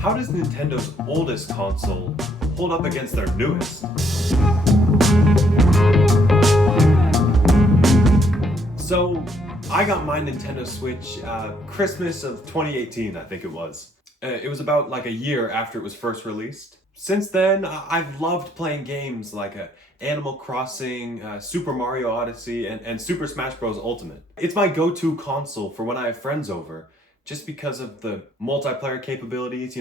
How does Nintendo's oldest console hold up against their newest? So, I got my Nintendo Switch Christmas of 2018, I think it was. It was about like a year after it was first released. Since then, I've loved playing games like Animal Crossing, Super Mario Odyssey, and Super Smash Bros. Ultimate. It's my go-to console for when I have friends over, just because of the multiplayer capabilities,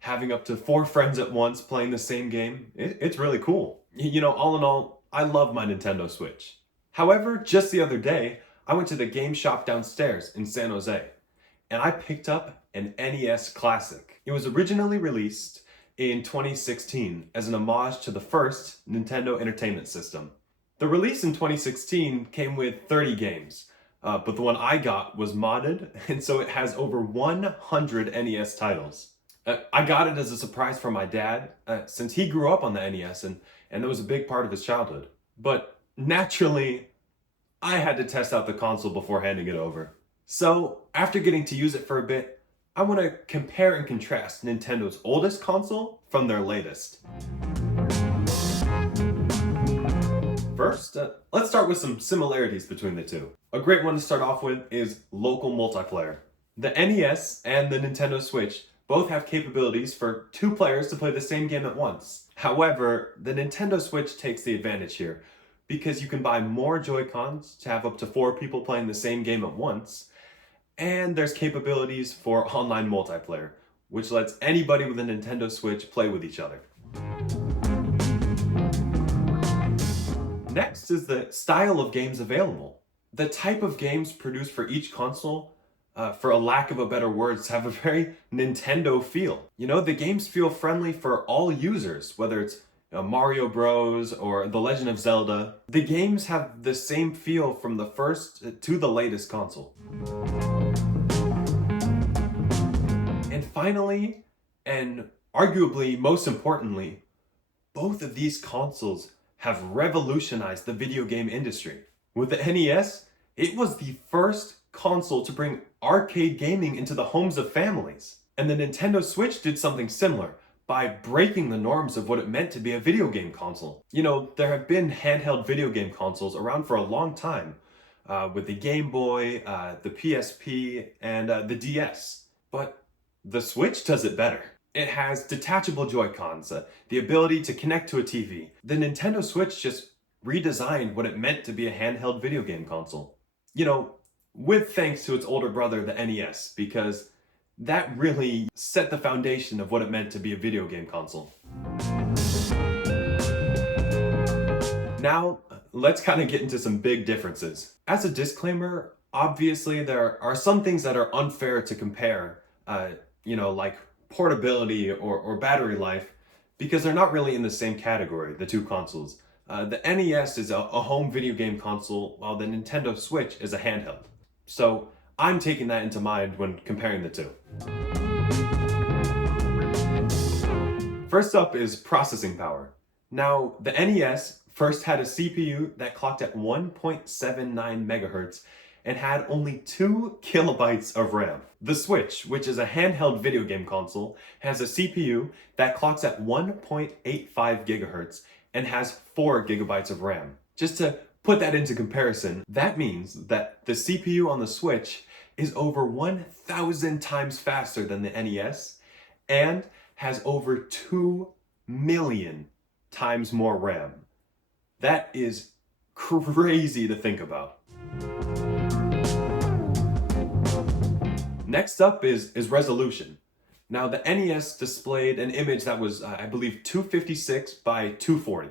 having up to 4 friends at once playing the same game. It's really cool. All in all, I love my Nintendo Switch. However, just the other day, I went to the game shop downstairs in San Jose, and I picked up an NES Classic. It was originally released in 2016 as an homage to the first Nintendo Entertainment System. The release in 2016 came with 30 games, but the one I got was modded, and so it has over 100 NES titles. I got it as a surprise from my dad, since he grew up on the NES, and that was a big part of his childhood. But naturally, I had to test out the console before handing it over. So, after getting to use it for a bit, I want to compare and contrast Nintendo's oldest console from their latest. First, let's start with some similarities between the two. A great one to start off with is local multiplayer. The NES and the Nintendo Switch both have capabilities for 2 players to play the same game at once. However, the Nintendo Switch takes the advantage here, because you can buy more Joy-Cons to have up to 4 people playing the same game at once, and there's capabilities for online multiplayer, which lets anybody with a Nintendo Switch play with each other. Next is the style of games available. The type of games produced for each console, for a lack of a better words, have a very Nintendo feel. The games feel friendly for all users, whether it's Mario Bros. Or The Legend of Zelda. The games have the same feel from the first to the latest console. And finally, and arguably most importantly, both of these consoles have revolutionized the video game industry. With the NES, it was the first console to bring arcade gaming into the homes of families. And the Nintendo Switch did something similar by breaking the norms of what it meant to be a video game console. There have been handheld video game consoles around for a long time, with the Game Boy, the PSP, and the DS. But the Switch does it better. It has detachable Joy-Cons, the ability to connect to a TV. The Nintendo Switch just redesigned what it meant to be a handheld video game console. With thanks to its older brother, the NES, because that really set the foundation of what it meant to be a video game console. Now, let's kind of get into some big differences. As a disclaimer, obviously there are some things that are unfair to compare, like portability or battery life, because they're not really in the same category, the two consoles. The NES is a home video game console, while the Nintendo Switch is a handheld. So I'm taking that into mind when comparing the two. First up is processing power. Now, the NES first had a CPU that clocked at 1.79 megahertz and had only 2 kilobytes of RAM. The Switch, which is a handheld video game console, has a CPU that clocks at 1.85 gigahertz and has 4 gigabytes of RAM. Just to put that into comparison, that means that the CPU on the Switch is over 1,000 times faster than the NES and has over 2 million times more RAM. That is crazy to think about. Next up is resolution. Now, the NES displayed an image that was, I believe, 256 by 240.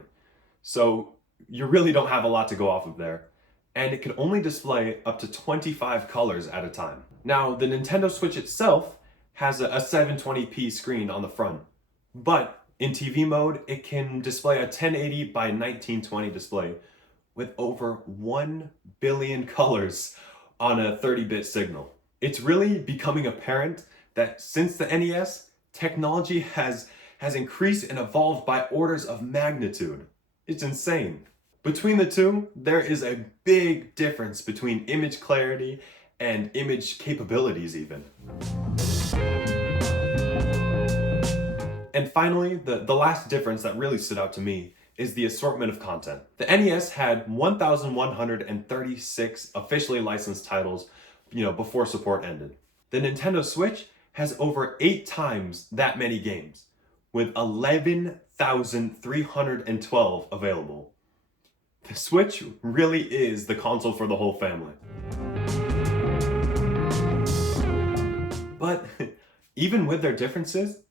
So you really don't have a lot to go off of there. And it could only display up to 25 colors at a time. Now, the Nintendo Switch itself has a 720p screen on the front, but in TV mode, it can display a 1080 by 1920 display with over 1 billion colors on a 30-bit signal. It's really becoming apparent that since the NES, technology has increased and evolved by orders of magnitude. It's insane. Between the two, there is a big difference between image clarity and image capabilities even. And finally, the last difference that really stood out to me is the assortment of content. The NES had 1,136 officially licensed titles, before support ended. The Nintendo Switch has over 8 times that many games, with 11,312 available. The Switch really is the console for the whole family. But even with their differences,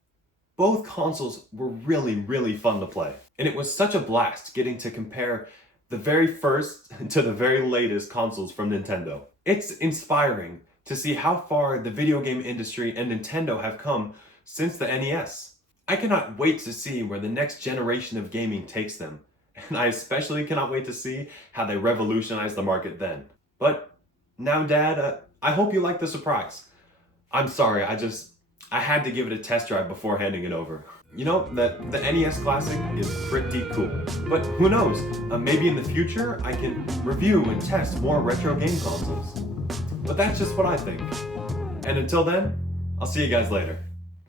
both consoles were really fun to play. And it was such a blast getting to compare the very first to the very latest consoles from Nintendo. It's inspiring to see how far the video game industry and Nintendo have come since the NES. I cannot wait to see where the next generation of gaming takes them. And I especially cannot wait to see how they revolutionize the market then. But now, Dad, I hope you like the surprise. I'm sorry, I had to give it a test drive before handing it over. The NES Classic is pretty cool. But who knows, maybe in the future I can review and test more retro game consoles. But that's just what I think. And until then, I'll see you guys later.